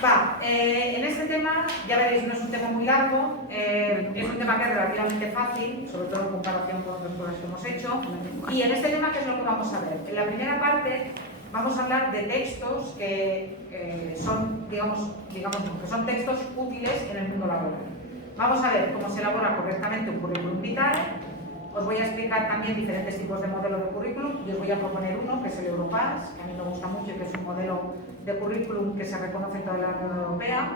En este tema, ya veréis, no es un tema muy largo, es un tema que es relativamente fácil, sobre todo en comparación con otras cosas que hemos hecho. Y en este tema, ¿qué es lo que vamos a ver? En la primera parte vamos a hablar de textos que son, digamos, que son textos útiles en el mundo laboral. Vamos a ver cómo se elabora correctamente un currículum vitae. Os voy a explicar también diferentes tipos de modelos de currículum y os voy a proponer uno, que es el Europass, que a mí me gusta mucho y que es un modelo de currículum que se reconoce en toda la Unión Europea,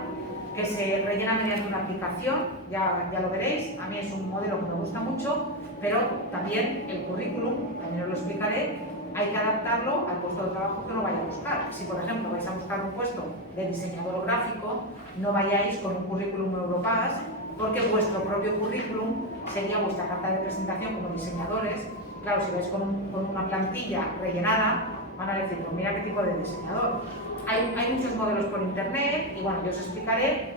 que se rellena mediante una aplicación, ya lo veréis. A mí es un modelo que me gusta mucho, pero también el currículum, también os lo explicaré, hay que adaptarlo al puesto de trabajo que uno vaya a buscar. Si, por ejemplo, vais a buscar un puesto de diseñador gráfico, no vayáis con un currículum Europass, porque vuestro propio currículum sería vuestra carta de presentación como diseñadores. Claro, si vais con una plantilla rellenada, van a decir, pues mira qué tipo de diseñador. Hay muchos modelos por internet y bueno, yo os explicaré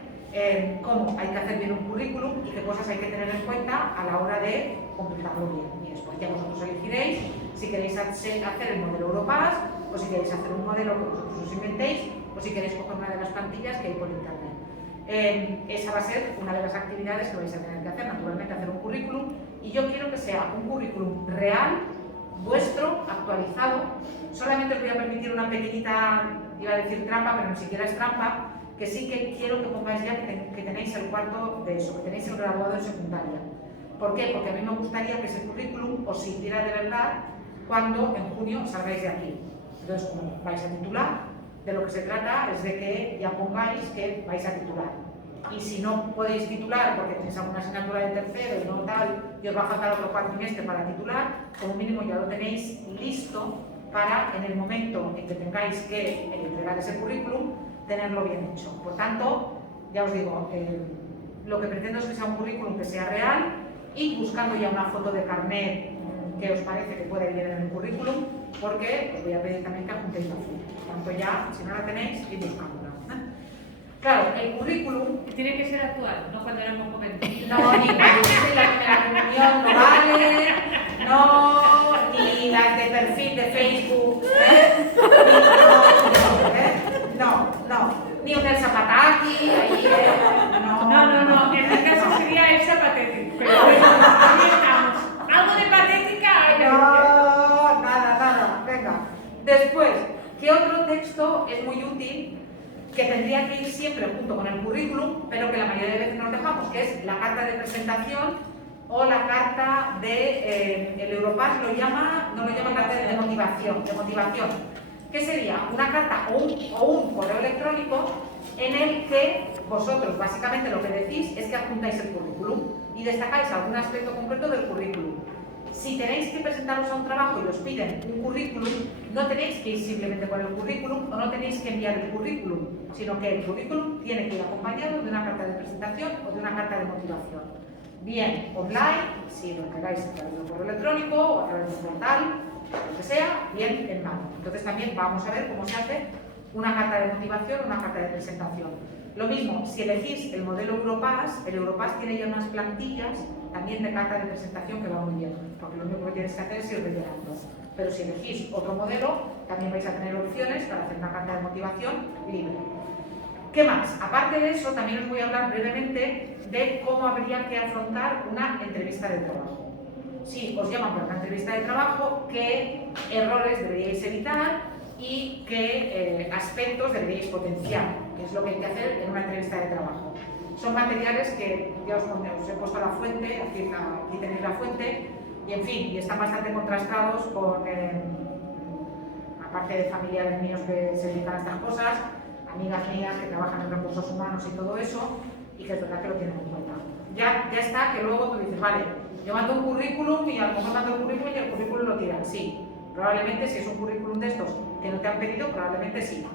cómo hay que hacer bien un currículum y qué cosas hay que tener en cuenta a la hora de completarlo bien. Y después ya vosotros elegiréis si queréis hacer el modelo Europass o si queréis hacer un modelo que vosotros os inventéis o si queréis coger una de las plantillas que hay por internet. Esa va a ser una de las actividades que vais a tener que hacer, naturalmente hacer un currículum, y yo quiero que sea un currículum real, vuestro, actualizado. Solamente os voy a permitir una pequeñita, iba a decir trampa, pero ni siquiera es trampa, que sí que quiero que pongáis ya que tenéis el cuarto de eso, que tenéis el graduado en secundaria. ¿Por qué? Porque a mí me gustaría que ese currículum os sirviera de verdad cuando en junio salgáis de aquí. Entonces, como vais a titular, de lo que se trata es de que ya pongáis que vais a titular. Y si no podéis titular porque tenéis alguna asignatura de tercero y no tal, y os va a faltar otro cuatrimestre para titular, como mínimo ya lo tenéis listo para, en el momento en que tengáis que entregar ese currículum, tenerlo bien hecho. Por tanto, ya os digo, lo que pretendo es que sea un currículum que sea real, y buscando ya una foto de carnet que os parece que puede ir bien en el currículum, porque os voy a pedir también que adjuntéis la foto. Por tanto, ya, si no la tenéis, id buscándola. Claro, el currículum... Tiene que ser actual, no cuando éramos jóvenes. No, ni cuando hice la primera reunión no vale, no, ni las de perfil de Facebook, no, ni un Elsa Pataki, ahí, No, en este caso sería Elsa Patética. Pero bueno, ahí estamos. Algo de patética hay. No, nada, venga. Después, ¿qué otro texto es muy útil que tendría que ir siempre junto con el currículum, pero que la mayoría de veces nos dejamos, que es la carta de presentación o la carta de... el Europass no lo llama carta de motivación. ¿Qué sería? Una carta o un correo electrónico en el que vosotros básicamente lo que decís es que adjuntáis el currículum y destacáis algún aspecto concreto del currículum. Si tenéis que presentaros a un trabajo y os piden un currículum, no tenéis que ir simplemente con el currículum o no tenéis que enviar el currículum, sino que el currículum tiene que ir acompañado de una carta de presentación o de una carta de motivación. Bien online, si lo entregáis a través de un correo electrónico o a través de un portal, lo que sea, bien en mano. Entonces también vamos a ver cómo se hace una carta de motivación o una carta de presentación. Lo mismo, si elegís el modelo Europass, el Europass tiene ya unas plantillas también de carta de presentación que va muy bien, porque lo único que tienes que hacer es ir rellenando. Pero si elegís otro modelo, también vais a tener opciones para hacer una carta de motivación libre. ¿Qué más? Aparte de eso, también os voy a hablar brevemente de cómo habría que afrontar una entrevista de trabajo. Si os llaman para una entrevista de trabajo, qué errores deberíais evitar y qué aspectos deberíais potenciar, que es lo que hay que hacer en una entrevista de trabajo. Son materiales que ya os he puesto la fuente, aquí tenéis la fuente, y en fin, y están bastante contrastados con, aparte de familiares míos que se dedican a estas cosas, amigas mías que trabajan en recursos humanos y todo eso, y que es verdad que lo tienen en cuenta. Ya está, que luego tú dices, vale, yo mando un currículum y a lo mejor mando el currículum y el currículum lo tiran, sí. Probablemente si es un currículum de estos que no te han pedido, probablemente sí.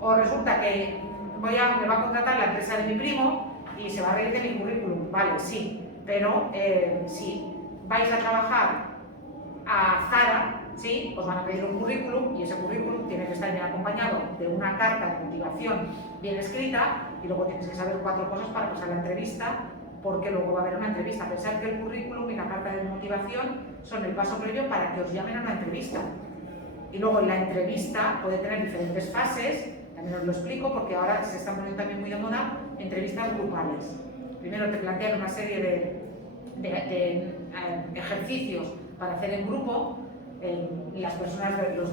O resulta que me va a contratar la empresa de mi primo y se va a reír de mi currículum, vale, sí. Pero si vais a trabajar a Zara, ¿sí? Os van a pedir un currículum y ese currículum tiene que estar bien acompañado de una carta de motivación bien escrita y luego tienes que saber 4 cosas para pasar la entrevista, porque luego va a haber una entrevista. Pensad que el currículum y la carta de motivación son el paso previo para que os llamen a una entrevista. Y luego la entrevista puede tener diferentes fases, También os lo explico porque ahora se están poniendo también muy de moda entrevistas grupales. Primero te plantean una serie de ejercicios para hacer en grupo. Las personas, los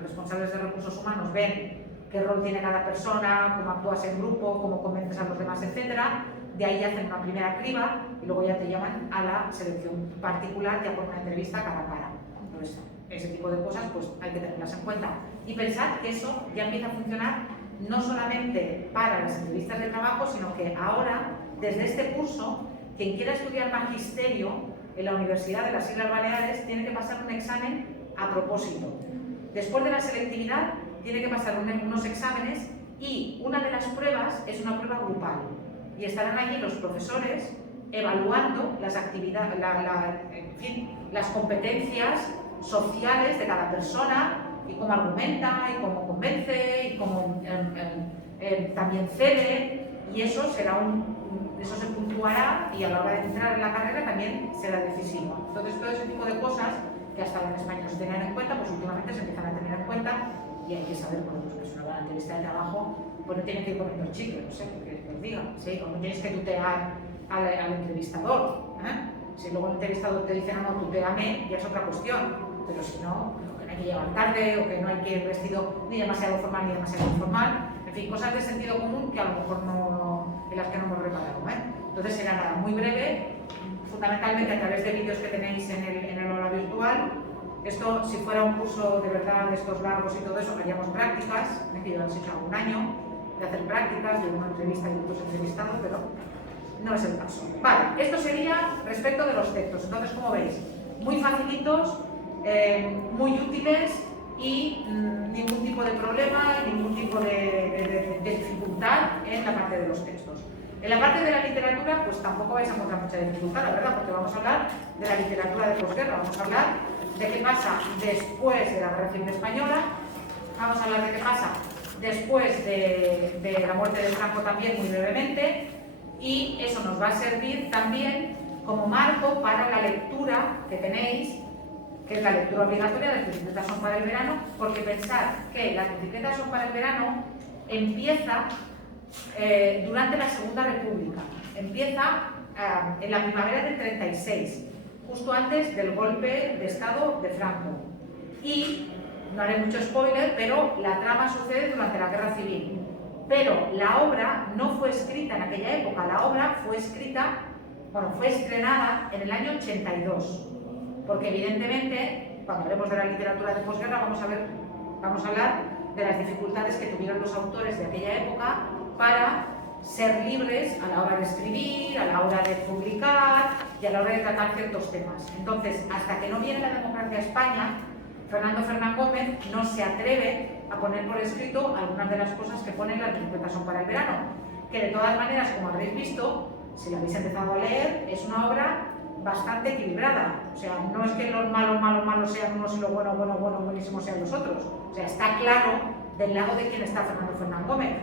responsables de recursos humanos ven qué rol tiene cada persona, cómo actúas en grupo, cómo convences a los demás, etc. De ahí hacen una primera criba y luego ya te llaman a la selección particular, ya por una entrevista cara a cara. Entonces, ese tipo de cosas pues hay que tenerlas en cuenta. Y pensar que eso ya empieza a funcionar no solamente para las entrevistas de trabajo, sino que ahora, desde este curso, quien quiera estudiar magisterio en la Universidad de las Islas Baleares tiene que pasar un examen a propósito. Después de la selectividad, tiene que pasar unos exámenes y una de las pruebas es una prueba grupal. Y estarán allí los profesores evaluando las actividades, en fin, las competencias sociales de cada persona y cómo argumenta, y cómo convence, y cómo también cede, y eso eso se puntuará y a la hora de entrar en la carrera también será decisivo. Entonces todo ese tipo de cosas que hasta ahora en España no se tenían en cuenta, pues últimamente se empiezan a tener en cuenta y hay que saber, bueno, pues que es una buena entrevista de trabajo, pues no tienen que ir comiendo el chicle, no sé, que os diga, sí, o no tienes que tutear al entrevistador, Si luego el entrevistador te dice, no, tuteame, ya es otra cuestión, pero si no, que no hay que llegar tarde o que no hay que ir vestido ni demasiado formal ni demasiado informal, en fin, cosas de sentido común que a lo mejor en las que no hemos reparado, Entonces será nada, muy breve, fundamentalmente a través de vídeos que tenéis en el aula virtual. Esto, si fuera un curso de verdad de estos largos y todo eso, haríamos prácticas, que ya lo he hecho algún año, de hacer prácticas, de una entrevista y otros entrevistados, pero no es el caso. Vale, esto sería respecto de los textos. Entonces, como veis, muy facilitos, muy útiles y ningún tipo de problema, ningún tipo de dificultad en la parte de los textos. En la parte de la literatura, pues tampoco vais a encontrar mucha dificultad, la verdad, porque vamos a hablar de la literatura de posguerra, vamos a hablar de qué pasa después de la Guerra Civil Española, vamos a hablar de qué pasa después de la muerte de Franco también muy brevemente, y eso nos va a servir también como marco para la lectura que tenéis, que es la lectura obligatoria de las bicicletas son para el verano, porque pensad que las bicicletas son para el verano empieza durante la Segunda República, empieza en la primavera del 36, justo antes del golpe de Estado de Franco. Y no haré mucho spoiler, pero la trama sucede durante la Guerra Civil. Pero la obra no fue escrita en aquella época, la obra fue estrenada en el año 82. Porque evidentemente, cuando hablemos de la literatura de posguerra, vamos a hablar de las dificultades que tuvieron los autores de aquella época para ser libres a la hora de escribir, a la hora de publicar y a la hora de tratar ciertos temas. Entonces, hasta que no viene la democracia a España, Fernando Fernán Gómez no se atreve a poner por escrito algunas de las cosas que ponen las bicicletas son para el verano, que de todas maneras, como habréis visto, si la habéis empezado a leer, es una obra bastante equilibrada. O sea, no es que los malos sean unos y los buenísimos sean los otros. O sea, está claro del lado de quién está Fernando Fernán Gómez,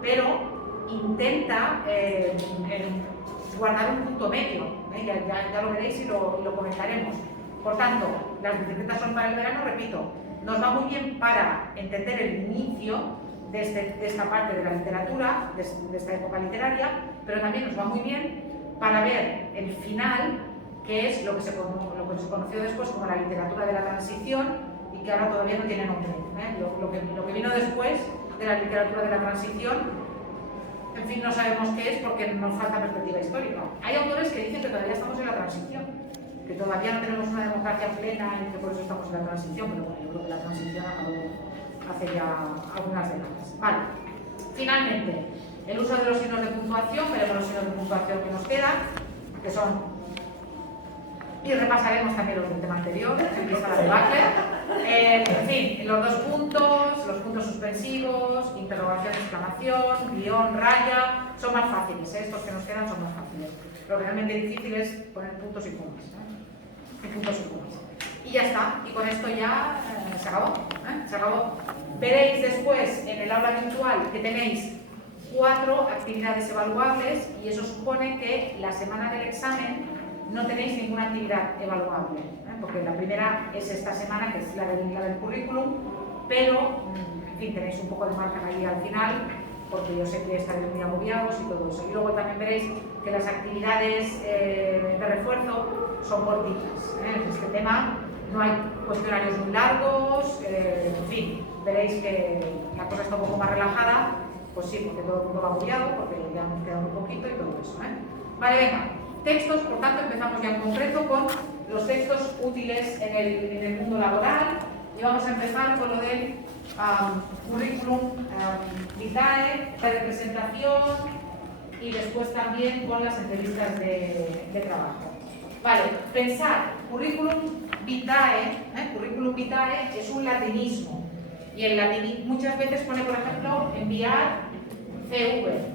pero intenta guardar un punto medio. Ya lo veréis y lo comentaremos. Por tanto, las bicicletas son para el verano, repito, nos va muy bien para entender el inicio de esta parte de la literatura, de esta época literaria, pero también nos va muy bien para ver el final, que es lo que se conoció después como la literatura de la transición y que ahora todavía no tiene nombre. Lo que vino después de la literatura de la transición, en fin, no sabemos qué es porque nos falta perspectiva histórica. Hay autores que dicen que todavía estamos en la transición, que todavía no tenemos una democracia plena y que por eso estamos en la transición, pero bueno, yo creo que la transición acabó hace ya algunas décadas. Vale, finalmente, el uso de los signos de puntuación, veremos los signos de puntuación que nos quedan, que son, y repasaremos también los del tema anterior, que empieza la debacle. En fin, los los puntos suspensivos, interrogación, exclamación, guión, raya, son más fáciles, estos que nos quedan son más fáciles. Lo que realmente difícil es poner puntos y comas. Y ya está, y con esto ya se acabó. Se acabó. Veréis después en el aula virtual que tenéis 4 actividades evaluables y eso supone que la semana del examen no tenéis ninguna actividad evaluable, porque la primera es esta semana, que es la del currículum, pero en fin, tenéis un poco de margen ahí al final, porque yo sé que estaréis muy agobiados y todo eso. Y luego también veréis que las actividades de refuerzo son cortitas. En este tema no hay cuestionarios muy largos, en fin, veréis que la cosa está un poco más relajada, pues sí, porque todo el mundo va agobiado, porque ya nos queda un poquito y todo eso. Vale, venga, textos, por tanto, empezamos ya en concreto con los textos útiles en el mundo laboral y vamos a empezar con lo del currículum vitae, de presentación y después también con las entrevistas de trabajo. Vale, pensar, currículum vitae es un latinismo y el latín muchas veces pone, por ejemplo, enviar CV,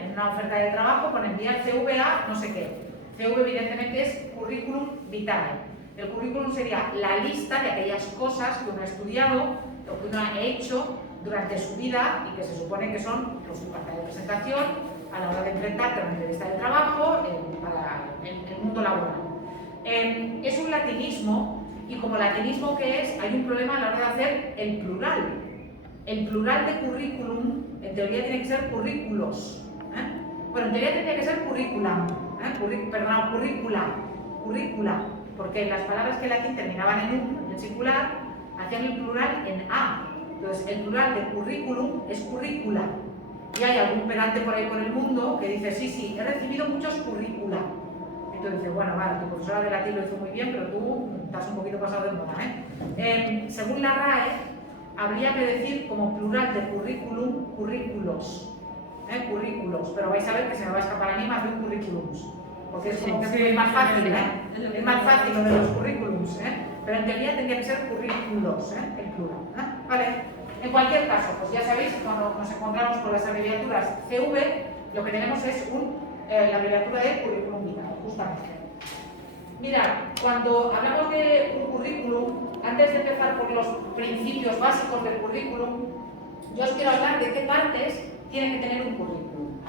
en una oferta de trabajo pone enviar CV a no sé qué. CV evidentemente es currículum vitae. El currículum sería la lista de aquellas cosas que uno ha estudiado o que uno ha hecho durante su vida y que se supone que son pues, su carta de presentación a la hora de enfrentarte a una entrevista de trabajo para el mundo laboral. Es un latinismo y como latinismo que es, hay un problema a la hora de hacer el plural. El plural de currículum en teoría tiene que ser currículos. Bueno, en teoría tendría que ser currículum, currícula, porque las palabras que en latín terminaban en singular hacían el plural en a. Entonces, el plural de currículum es currícula. Y hay algún pedante por ahí por el mundo que dice, sí, he recibido muchos currícula. Entonces dice, bueno, vale, tu profesora de latín lo hizo muy bien, pero tú estás un poquito pasado de moda, según la RAE, habría que decir como plural de currículum, currículos. Currículos, pero vais a ver que se me va a escapar a mí más de un currículums. Porque es como que es más fácil, es más fácil lo de los currículums, pero en teoría tendría que ser currículos, el plural. Vale. En cualquier caso, pues ya sabéis, cuando nos encontramos con las abreviaturas CV, lo que tenemos es la abreviatura de currículum vitae, justamente. Mirad, cuando hablamos de un currículum, antes de empezar por los principios básicos del currículum, yo os quiero hablar de qué partes tiene que tener un currículum.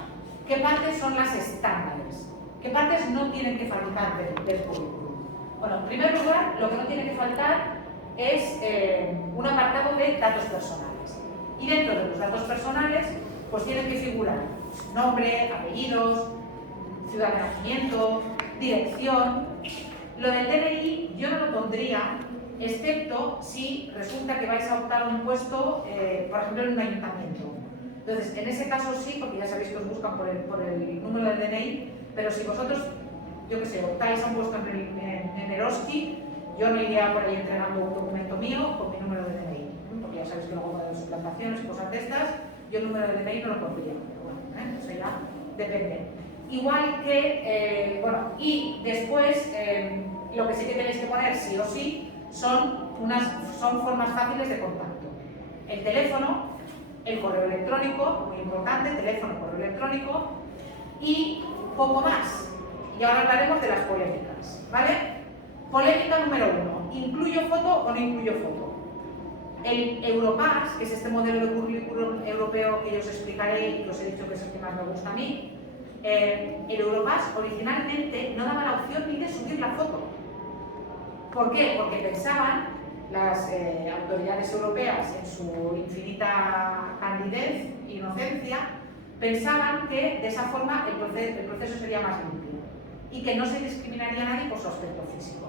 ¿Qué partes son las estándares? ¿Qué partes no tienen que faltar del currículum? Bueno, en primer lugar, lo que no tiene que faltar es un apartado de datos personales. Y dentro de los datos personales, pues tienen que figurar nombre, apellidos, ciudad de nacimiento, dirección. Lo del DNI yo no lo pondría, excepto si resulta que vais a optar a un puesto, por ejemplo, en un ayuntamiento. Entonces, en ese caso sí, porque ya sabéis que os buscan por el número del DNI, pero si vosotros, yo qué sé, optáis a un puesto en Eroski, yo no iría por ahí entregando un documento mío con mi número de DNI, porque ya sabéis que luego de suplantaciones y cosas de estas, yo el número de DNI no lo pondría, pero bueno, eso ya depende. Igual que, bueno, y después lo que sí que tenéis que poner sí o sí son formas fáciles de contacto. El teléfono, el correo electrónico, muy importante, teléfono, correo electrónico y poco más. Y ahora hablaremos de las polémicas, ¿vale? Polémica número 1. ¿Incluyo foto o no incluyo foto? El Europass, que es este modelo de currículum europeo que yo os explicaré y que os he dicho que es el que más me gusta a mí, el Europass originalmente no daba la opción ni de subir la foto. ¿Por qué? Porque pensaban las autoridades europeas en su infinita candidez e inocencia, pensaban que de esa forma el proceso sería más limpio y que no se discriminaría a nadie por su aspecto físico.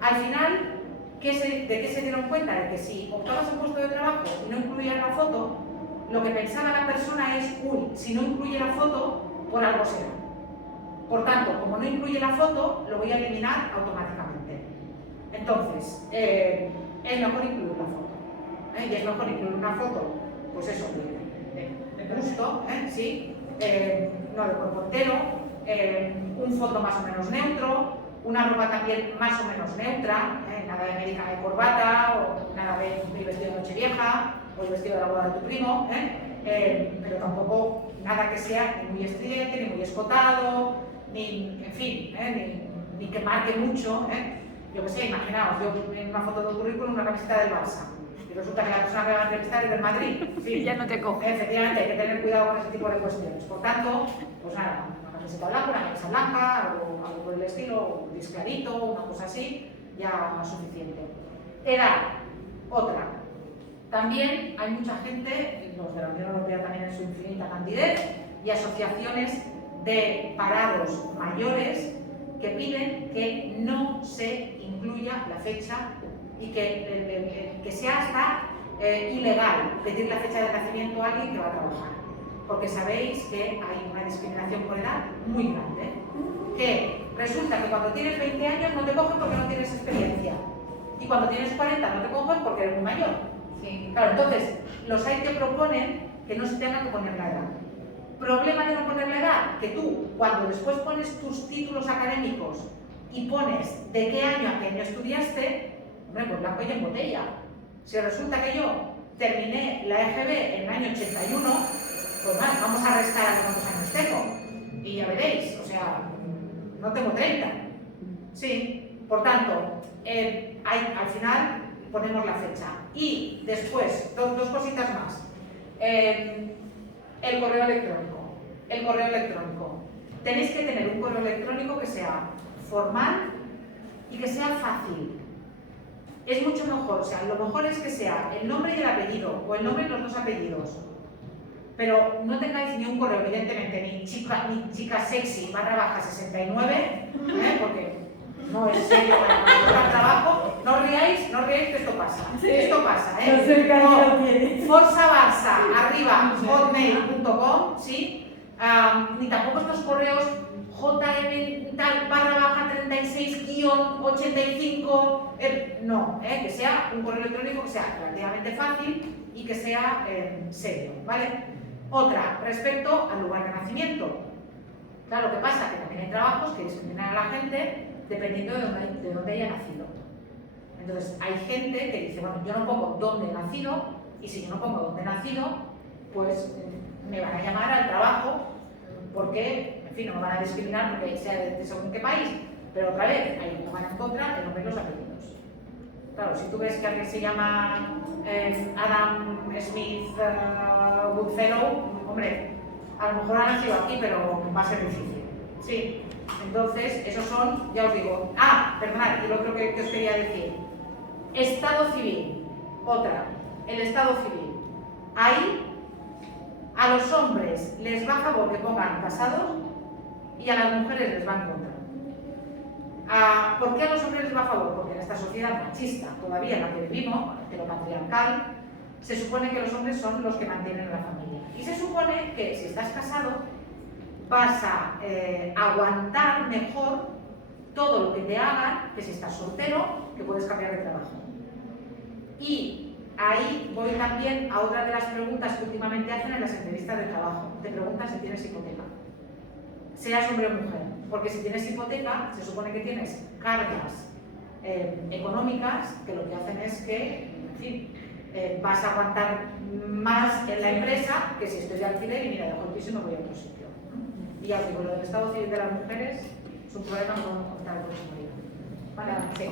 Al final, ¿de qué se dieron cuenta? De que si optabas un puesto de trabajo y no incluías la foto, lo que pensaba la persona es, uy, si no incluye la foto, por algo será. Por tanto, como no incluye la foto, lo voy a eliminar automáticamente. Entonces, es mejor incluir la foto. Y es mejor incluir una foto, pues eso, de busto, sí, no de cuerpo entero, un fondo más o menos neutro, una ropa también más o menos neutra, nada de americana de corbata, o nada de el vestido de Nochevieja, o el vestido de la boda de tu primo, pero tampoco nada que sea ni muy estridente, ni muy escotado, ni, en fin, ni que marque mucho. Yo que sé, imaginaos, yo en una foto de currículum, una camiseta del Barça, y resulta que la persona que me va a entrevistar es del Madrid. En fin, ya no te coge. Efectivamente, hay que tener cuidado con ese tipo de cuestiones. Por tanto, pues nada, una camiseta blanca, una camisa blanca, o algo por el estilo, un gris clarito, una cosa así, ya suficiente. Edad, otra. También hay mucha gente, los de la Unión Europea también en su infinita cantidad, y asociaciones de parados mayores que piden que no se incluya la fecha y que sea hasta ilegal pedir la fecha de nacimiento a alguien que va a trabajar. Porque sabéis que hay una discriminación por edad muy grande. Que resulta que cuando tienes 20 años no te cogen porque no tienes experiencia. Y cuando tienes 40 no te cogen porque eres muy mayor. Sí. Claro, entonces, los hay que proponen que no se tenga que poner la edad. Problema de no poner la edad, que tú, cuando después pones tus títulos académicos y pones de qué año a qué año estudiaste, hombre, pues la cuello en botella. Si resulta que yo terminé la EGB en el año 81, pues bueno, vamos a restar a cuántos años tengo. Y ya veréis, o sea, no tengo 30. Sí, por tanto, al final ponemos la fecha. Y después, dos cositas más. El correo electrónico. El correo electrónico. Tenéis que tener un correo electrónico que sea formal y que sea fácil. Es mucho mejor, o sea, lo mejor es que sea el nombre y el apellido, o el nombre y los dos apellidos. Pero no tengáis ni un correo, evidentemente, ni chica sexy /69, porque no es serio para encontrar trabajo. No riáis que esto pasa. Sí. Esto pasa, ¿eh? No sé qué Forza Barça, arriba, hotmail.com, ¿sí? Ni tampoco estos correos jm tal /36-85, no, que sea un correo electrónico que sea relativamente fácil y que sea serio, ¿vale? Otra, respecto al lugar de nacimiento. Claro, ¿qué pasa? Que también hay trabajos que discriminan a la gente dependiendo de dónde haya nacido. Entonces, hay gente que dice, bueno, yo no pongo dónde he nacido, y si yo no pongo dónde he nacido, pues me van a llamar al trabajo, porque, en fin, no me van a discriminar porque sea de según qué país, pero otra vez, hay que van en contra el nombre y los apellidos. Claro, si tú ves que alguien se llama Adam Smith Goodfellow, hombre, a lo mejor ha nacido aquí, pero va a ser difícil. Sí, entonces, esos son, ya os digo. Perdonad, y lo otro que os quería decir. Estado civil. Otra, el estado civil. Ahí, a los hombres les va a favor que pongan casados y a las mujeres les va en contra. ¿Por qué a los hombres les va a favor? Porque en esta sociedad machista, todavía en la que vivimos, heteropatriarcal, se supone que los hombres son los que mantienen la familia. Y se supone que si estás casado, vas a aguantar mejor todo lo que te hagan, que si estás soltero, que puedes cambiar de trabajo. Y ahí voy también a otra de las preguntas que últimamente hacen en las entrevistas de trabajo. Te preguntan si tienes hipoteca, seas hombre o mujer, porque si tienes hipoteca, se supone que tienes cargas económicas que lo que hacen es que, en fin, vas a aguantar más en la empresa que si estoy de alquiler y mira, dejo el piso y me voy a otro sitio. Y ya os digo, lo del estado civil de las mujeres es un problema que vamos a contar el próximo día. Vale, sí.